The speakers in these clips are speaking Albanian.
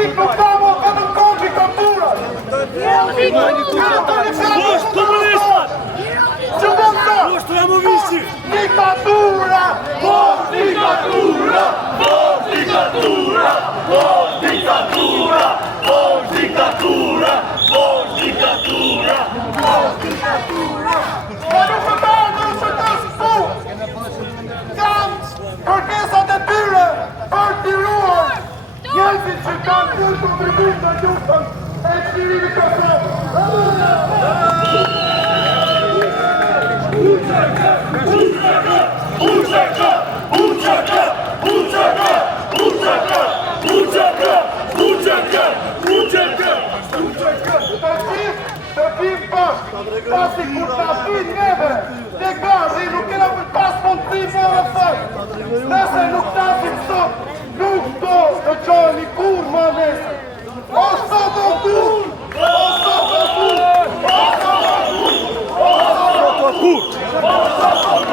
Shqip nuk damo vetëm konë diktaturës! Poshtë komunistat! Që vëmë të! Poshtë Ramovici! Diktatura! Poshtë diktatura! Poshtë diktatura! Poshtë diktatura! Poshtë diktatura! Poshtë diktatura! Poshtë diktatura! Ma nuk të të shku! Kam kërkesat e tyre për t'i ruar njerëzit që kanë furtu tribun në luftën e çlirimit të Kosovës. Të tim pasi kur të afin neve, të gazi nuk kena për pas mundësi më rëfër. Nëse nuk të afin sot, nuk do të qojni kur më nesër. O sot o kur! O sot o kur! O sot o kur! O sot o kur! O sot o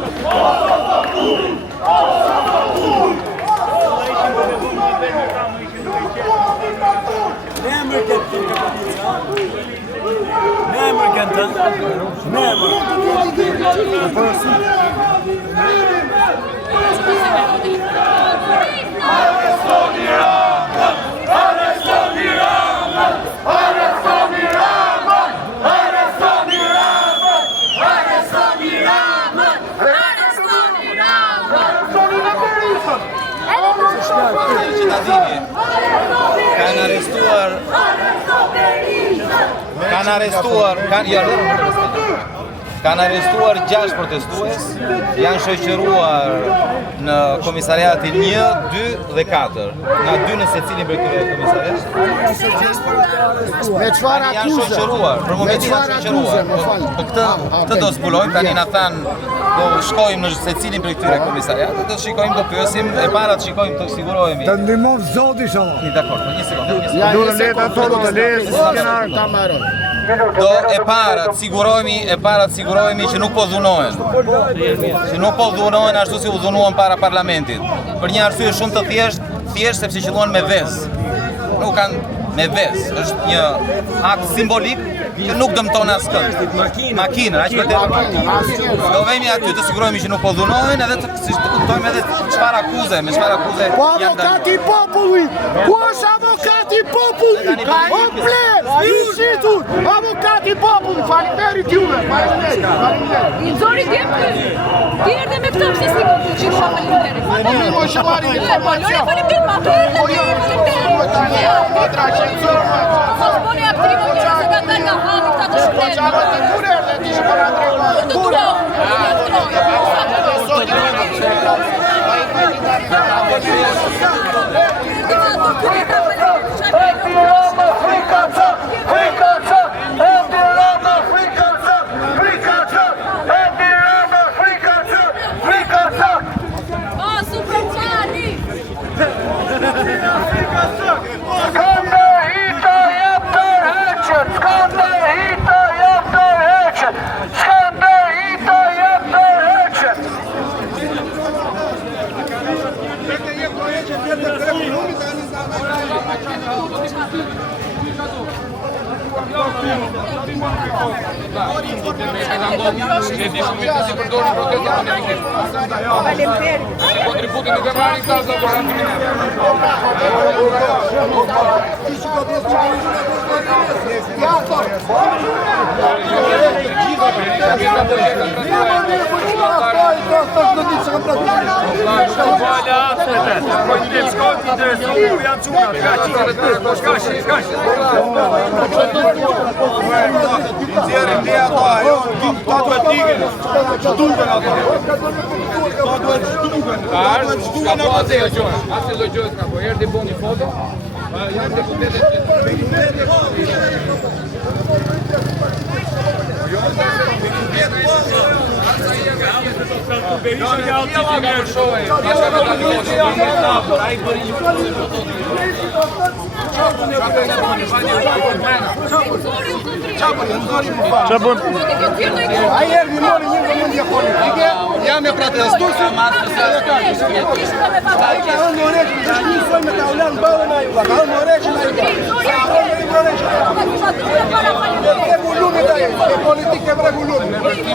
kur! O sot o kur! O sot o kur! Nuk do diktatur! Ne emër këtë Ne emër këtë Ne emër Arrestoni Ramën! Arrestoni Ramën! Arrestoni Ramën! Arrestoni Ramën! Arrestoni Ramën! Arrestoni Ramën! Arrestoni në Berisën! Kanë arrestuar 6 protestues, janë shoqëruar në komisariatin 1, 2 dhe 4. Nga 2 në secilin për këtyre komisariat. Me çfarë akuzë? Janë shoqëruar, për momentin janë shoqëruar. Po këtë do zbulojmë, tani na thanë do shkojmë në secilin për këtyre komisariatet, do shikojmë, do pyesim, e para të shikojmë, të sigurohemi. Të ndihmon Zoti inshallah. Dakor, një sekondë. Durën leta tonë të lesë, Do e para të sigurohemi që nuk po dhunohen. Që nuk po dhunohen ashtu si u dhunuan para parlamentit. Për një arsye shumë të thjesht sepse qëlluan me vezë. Nuk kanë me vezë. Është një akt simbolik që nuk dëmton askënd. Makinën, aq më tepër. Do vemi aty të sigurohemi që nuk po dhunohen edhe të kuptojmë edhe çfarë akuze, me çfarë akuze. Po avokati i popullit! Ku është avokati i popullit? O plet! I shitur! Avokati i popullit! Faleminderit juve! Faleminderit! I zori djepë! Ti erdhe me këtë pëse si këtë që shumë faleminderit! Po mi mo që marim informacion! Faleminderit, ma të erdhe me faleminderit! Mos boni aktrimë një rëse ka dalë nga halë këta të shkretë! Po që avë të kur erdhe ti që përra drejua? Të Kontributin e të marrin këta zë për Erdi bo një foto, janë deputetet Jam e protestuesi. Ka hënë orek, tani soi me ta ulan ballën ai. Ka hënë orek.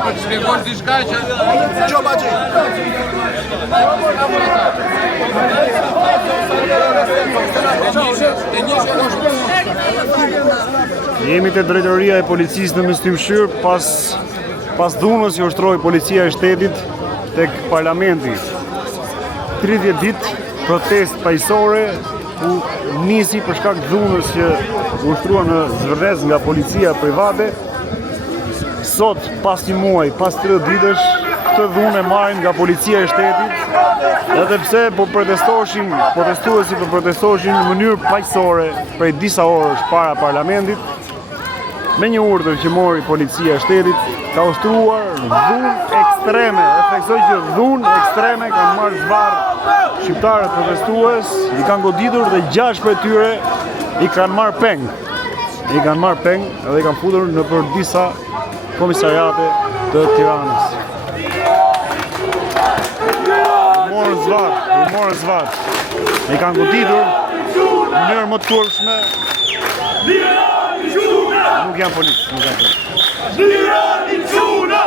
Shpjegosh diçka që Gjo Baxhi. Jemi te drejtoria e policisë në Myslimshyr pas dhunës që ushtroi policia e shtetit tek parlamenti. 30 ditë protest paqësore u nisi për shkak të dhunës që ushtrua në Zvërrez nga policia private. Sot, pas një muaj, pas 30 ditësh, këtë dhunë e marrin nga policia e shtetit, edhe pse protestuesi po protestoshin në mënyrë paqësore prej disa orësh para parlamentit, me një urdhër që mori policia e shtetit, ka ushtruar dhunë ekstreme. E theksoj që dhunë ekstreme kanë marrë zvarr shqiptarët protestues, i kanë goditur dhe 6 prej tyre i kanë marrë peng. I kanë marrë peng edhe i kanë futur në për disa komisariate të Tiranës. I morën zvarr. I kanë goditur në mënyrë më të turpshme. Nuk janë policë, nuk janë policë. Lirani Gjuna!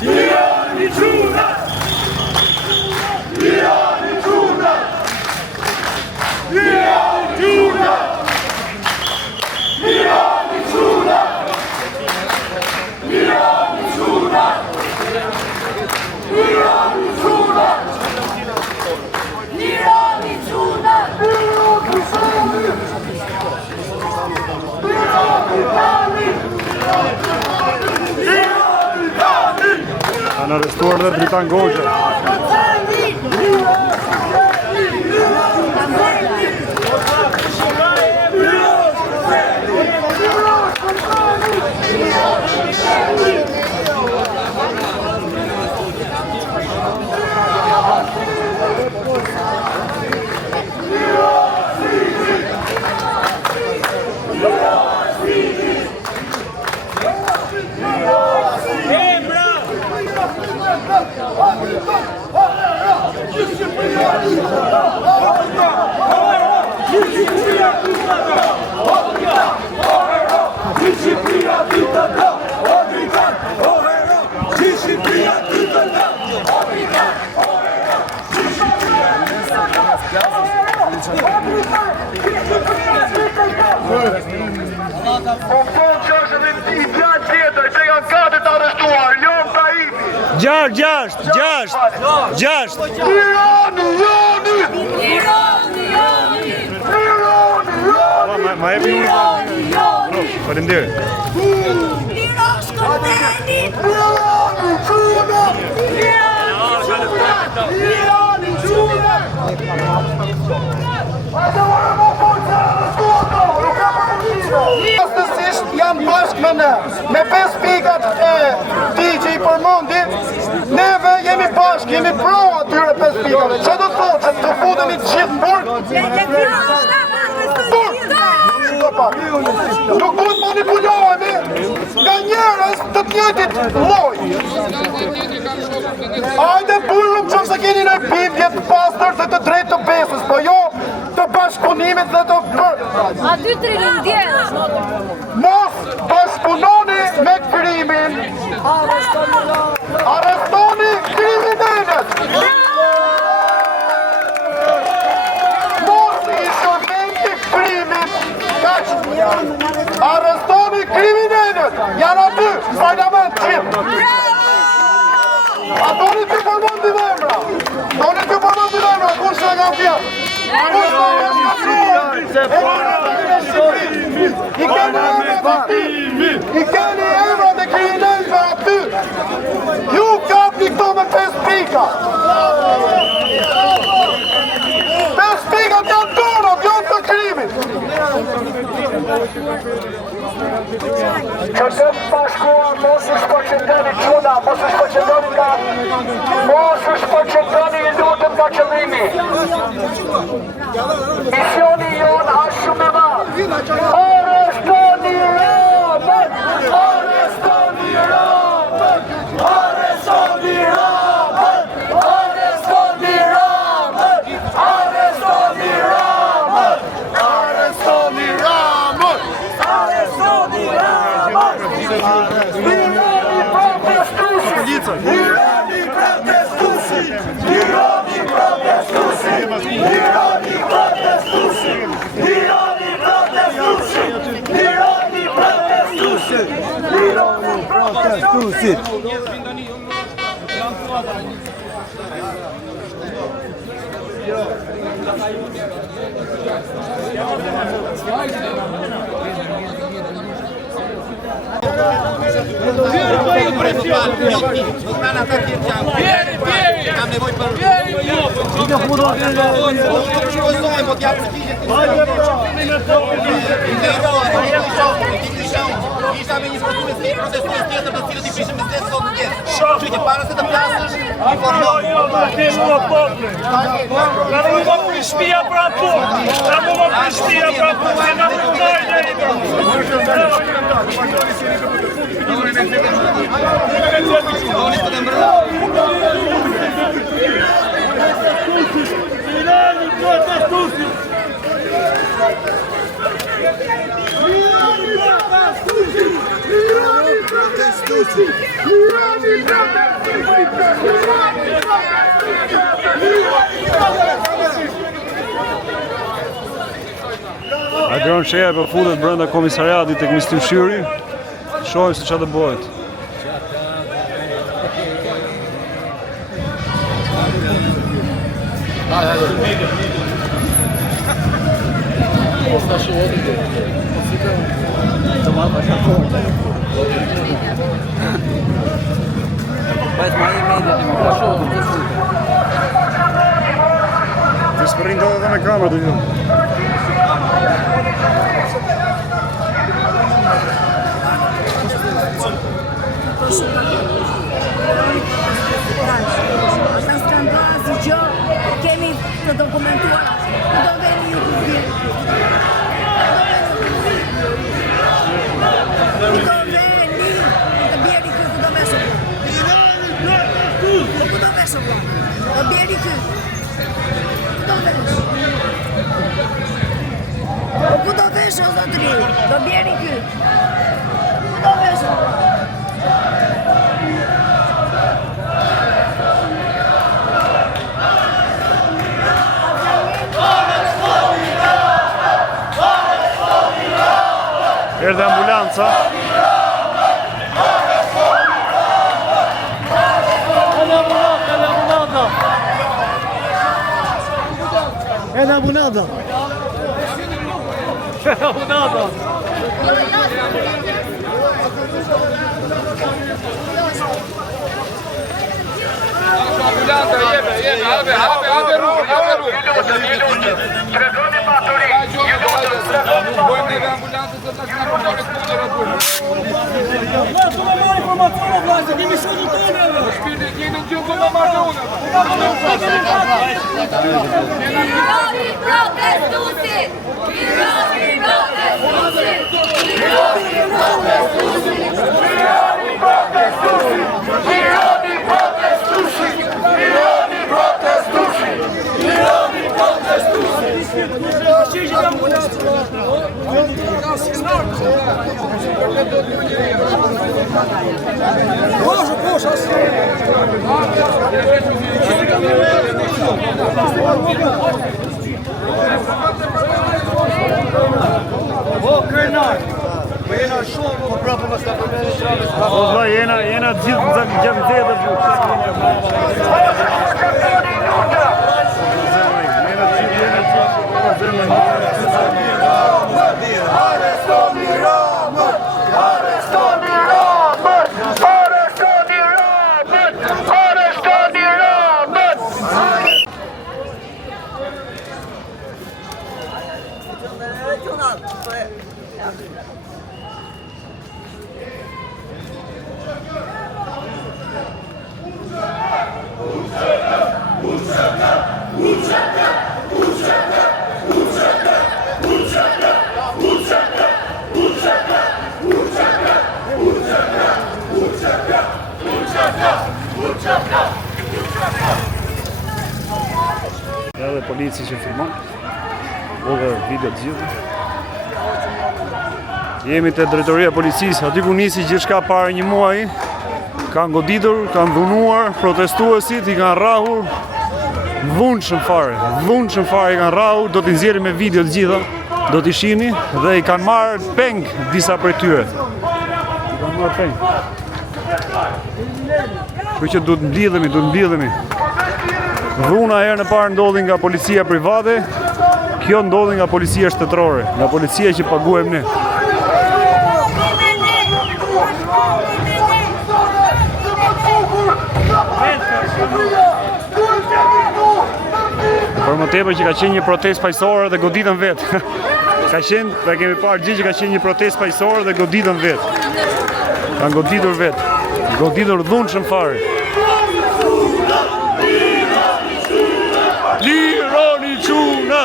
Lirani Gjuna! Lirani Gjuna! Lirani Gjuna! Lirani Gjuna! Lirani Gjuna! Lirani Gjuna! Lirani Gjuna! Kanë arrestuar dhe Dritan Goxha. Gjasht! Ma e për një faleminderit. Rastësisht jam bashkë me ne, me 5 pikat e ti që i përmondi, neve jemi bashkë, jemi pro atyre 5 pikave. Që do të thotë që të futemi të gjithë në burg? Nuk mund manipulohemi nga njerëz të njëjtit lloj. Hajde burrum që se keni në bindje të pastër dhe të drejtë të besës, po jo të bashkëpunimit dhe të A 2-3 lindjes. mos bashkëpunoni me krimin. Arrestoni kriminalët. Mos i shërbeni krimin. Arrestoni kriminalët. Janë aty, parlament qip. A doni të përmondi dhe emra? Doni të përmondi dhe emra? Kush e nga fjetë? I keni emra dhe kriminalëve aty. Ju kapni këto me 5 pika. 5 pikat janë tonat, janë të krimit. Që të bashkua, mos u shpërqendoni quna, mos u shpërqendoni nga... Mos u shpërqendoni i lutëm nga qëllimi. Misioni jonë është shumë e madh. Arrestoni Ramën! Arrestoni Ramën! Arrestoni Ramën! Arrestoni Ramën! Arrestoni Ramën! Arrestoni Ramën! Arrestoni Ramën! fit. Para se të plasësh, informoj. Shtëpia për atë. Na më vjen shtëpia për atë. Na më Agron Sheja për futet brenda komisariatit tek Ministri Shyri. Shohim se çfarë do bëhet. Ti sprin do edhe me kamerë do ju. Kemi të dokumentuar, do veni ju të vjen. Do veni të bjeri këtë do veshëm. Ku do veshëm? Do bjeri këtë. Do veshëm. Ku do veshëm, zotëri? Do bjeri këtë. Ku do veshëm? Erdhe ambulanca. Erdhe ambulanta. Tregoni pasuri. Bojmë neve ambulancë të të kërë Jena gjithë gjatë edhe polici që filmon edhe video të gjithë. Jemi te drejtoria e policisë, aty ku nisi gjithçka para një muaji. Kanë goditur, kanë dhunuar protestuesit, i kanë rrahur vunshëm fare i kanë rrahur, do t'i nxjerrim me video të gjitha, do t'i shihni dhe i kanë marrë peng disa prej tyre. I kanë marrë peng. Kështu që duhet mblidhemi. Dhuna herë në parë ndodhi nga policia private, kjo ndodhi nga policia shtetërore, nga policia që paguajmë ne. Por më tepër që ka qenë një protestë paqësore dhe goditën vetë. Ka qenë, dhe kemi parë gjithë që ka qenë një protestë paqësore dhe goditën vetë. Kanë goditur vetë. Goditur dhunshëm fare. Lironi çuna.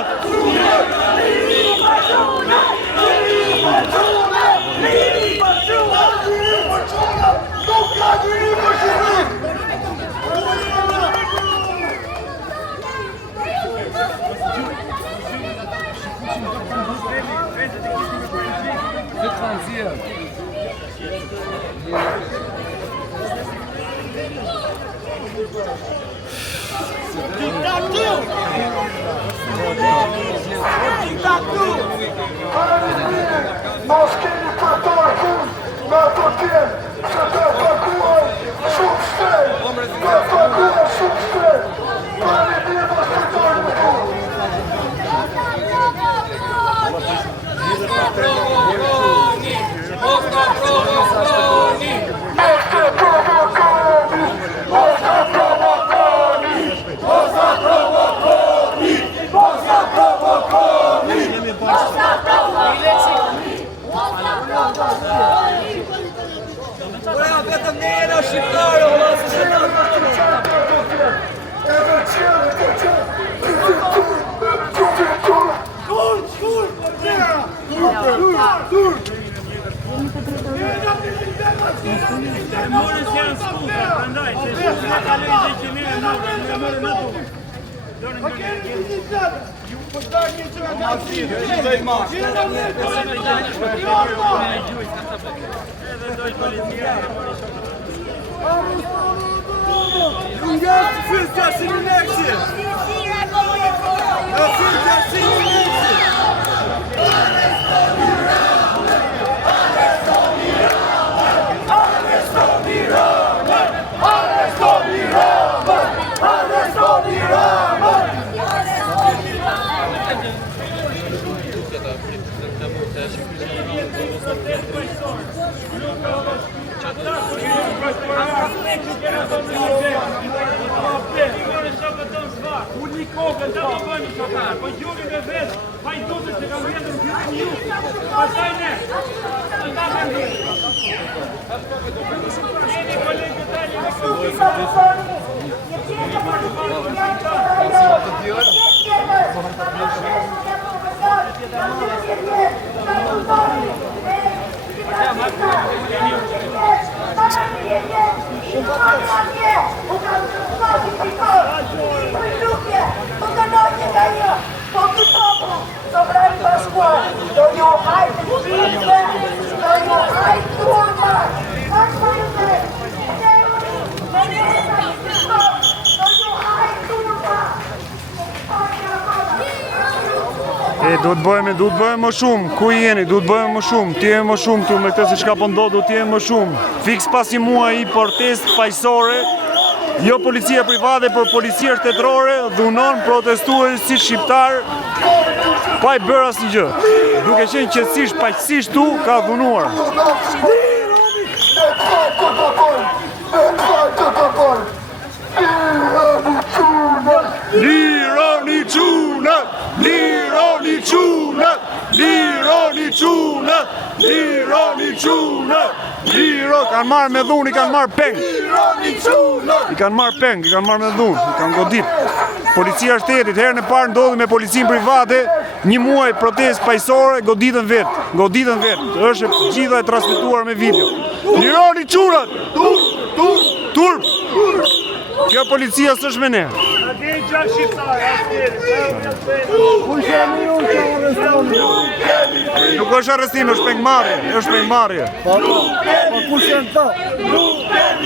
Mos keni përtar pun me ato tjerë, se të paguaj shumë shtrejt, të paguaj shumë shtrejt, për një një mos përtar në pun. Duhet bëjmë më shumë, ku jeni, duhet bëjmë më shumë, t'jemi më shumë këtu me këtë se çka po ndodh, duhet t'jemi më shumë. Fiks pas një muaji protestë paqësore, jo policia private, por policia shtetërore dhunon protestues si shqiptar, pa i bërë asnjë gjë. Duke qenë qetësisht, paqësisht tu ka dhunuar. Lironi çuna, lironi çuna, lironi çuna, lironi çuna. Liro kanë marrë me dhunë, i kanë marrë peng. I kanë marrë peng, i kanë marrë me dhunë, i kanë godit. Policia shtetit herën e parë ndodhi me policinë private, një muaj protestë paqësore, goditën vetë. Është gjitha e transmetuar me video. Lironi çunat! Turp! Kjo policia s'është me ne. Nuk është arrestim, është pengmarrje.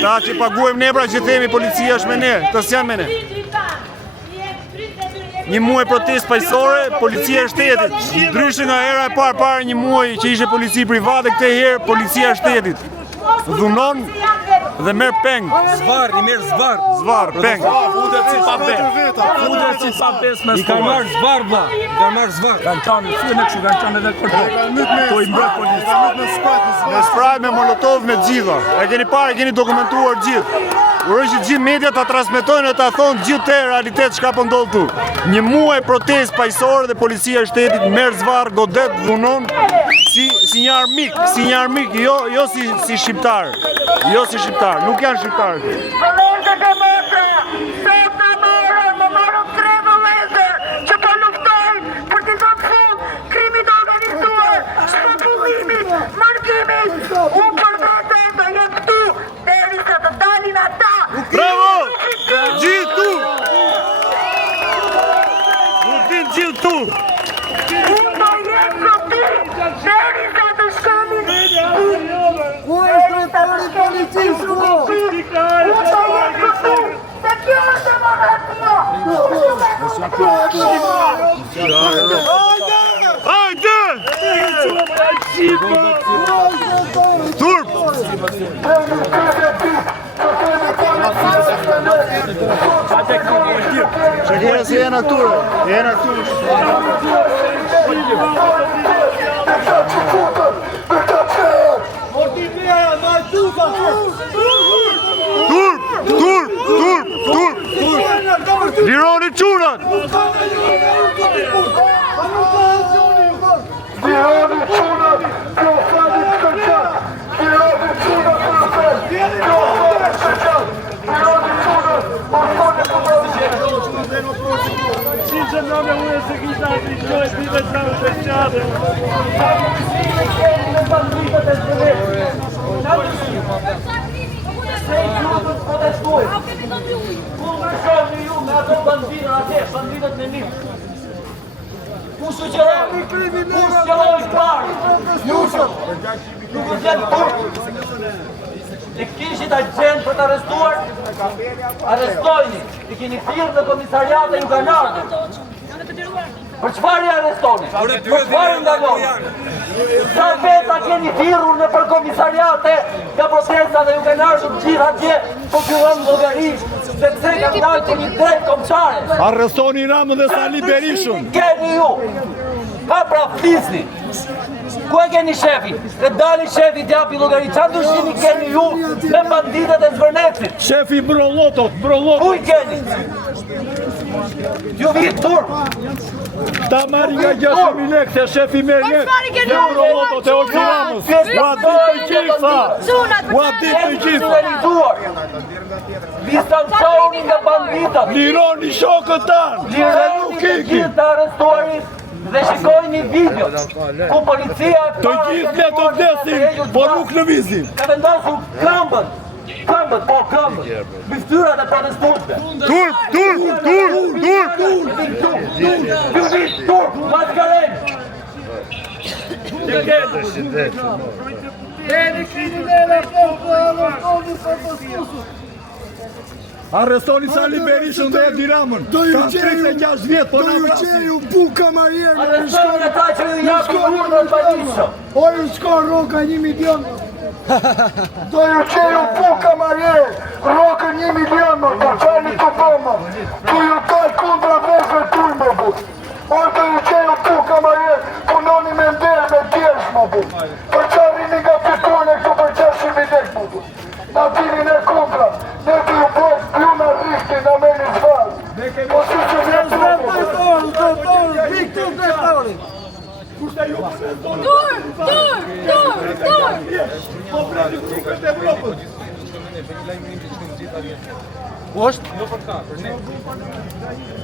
Ta që paguajmë ne pra që themi policia është me ne, të s'janë me ne. Një muaj protestë paqësore, policia e shtetit. Ndryshe nga era e parë një muaj që ishte polici private, këtë herë policia e shtetit. Dhunon dhe merr peng. Zvar, i merr zvar. Zvar, peng. Futet si pa bes. Futet si pa bes me I ka marr zvar vlla. I ka marr zvar. Kan çanë, thyen kështu, kan çanë edhe këto. Po i mbret policia. Me spray, me molotov, me gjitha. E keni parë, e keni dokumentuar gjithë. Uroj që gjithë media ta transmetojnë e ta thonë gjithë të realitet çka po ndodh këtu. Një muaj protestë paqësorë dhe policia e shtetit merr zvarr, godet, dhunon si një armik, jo si shqiptar. Jo si shqiptar, nuk janë shqiptar. Vëllezër dhe motra, sot më morën 3 vëllezër që po luftojnë për të dhënë fund krimit organizuar, shpopullimit, margimit. Unë për vete do jem këtu derisa të dalin ata. Bravo! Gjithu! Lutin gjithu! Unë do jem këtu derisa të shkonin. Derisa të shkonin policisë. Unë do jem këtu. Se kjo është demokratia. Hajde! Turp! Shakira si jenë akture. Turp! Lironi qunat! Lironi qunat! Kjo falit kërqat! Lironi qunat për fel! Kjo falit kërqat! Lironi qunat! Që nëme unë se kisha të i qojë t'i dhe qanë të qate. Ku sugjeroni parë? Jusëm, nuk është jenë turp. E kishit agent për të arrestuar? Arrestojni, i keni thirrë në komisariate ju kanë ardhur. Për çfarë i arrestoni? Për çfarë ndaloni? Sa veta keni thirrur në për komisariate nga protesta dhe ju kanë ardhur gjithë atje, po fillon llogari, sepse kanë dalë për një drejt kombëtare. Arrestoni Ramën dhe Sali Berishën. Keni ju? Pa pra flisni. Ku e keni shefi? Dhe dali shefi t'japi llogari. Çfarë ndryshimi keni ju me banditët e Zvërnecit? Shefi Brollotot. Ku i keni? Ju vit turp. Ta marri nga 6.000 lekë, se shefi merr lekë. Në Brollotot e Olti Ramës. Ua ditë të gjitha. Distancohuni nga banditët. Lironi shokët tanë. Lironi të gjithë të arrestuarit. Dhe shikojni video ku policia Të gjithë ne të vdesin, po nuk lëvizin. ka vendosur këmbët, mbi fytyrat e protestuesve. Turp! Maskaren! Arrestoni Sali Berishën dhe Edi Ramën. Kanë 36 vjetë, po në vrasin. Arrestojnë ata që ju japin urdhën padishëm. O ju s'ka roka 1 milion. Do ju qeju puka marjerë, rokën 1 milion më, të qani të bëmë, tu ju taj kundra vezve tuj më bu. O do ju qeju puka marjerë, punoni me ndere me djesh më bu. Për qarini nga pitone këtu për 600.000 lek më bu. Na dinin e kundra, ne du ju bojt pjuna rikti na meni zvarë. Po si që vjetë më bu.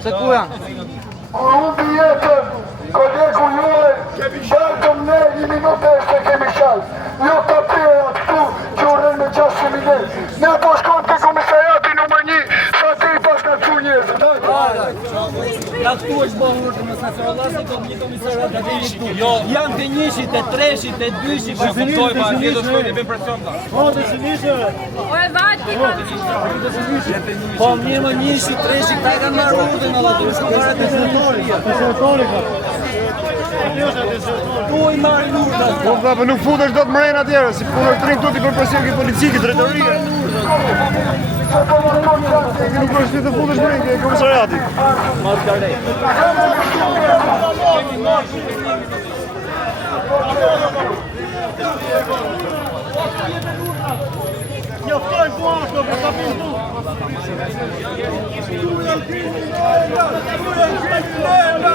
Se ku janë? Unë bjetën, kolegu juaj, bërgëm ne 1 minutë e se kemi qalë. Jo të pira këtu që urën me 600.000 lek. Ne po shkojmë të komisariatin numër 1, sa ti pas në që njëzë. Ja këtu është bëhë urdhën në Sacerolasi, një komisariat të njështu. Janë të njëshit, të treshit, të dyshit. Po kuptoj, pa, një do shkojnë e bim presion ta. O e vajtë, Po një më njëshit, treshit, ta e kanë marrë urdhën, alla të shkoharat e zëtori. Tu i marrë urdhën. Po nuk futesh do të mrejnë atjere, si punër të rinjë tuti për presion këtë policikë, drejtorie. Nuk është të fundesh brenda e komisariatit. Njoftojnë ku ashtu, për ta pindu. Krujan kriminella, krujan kriminella,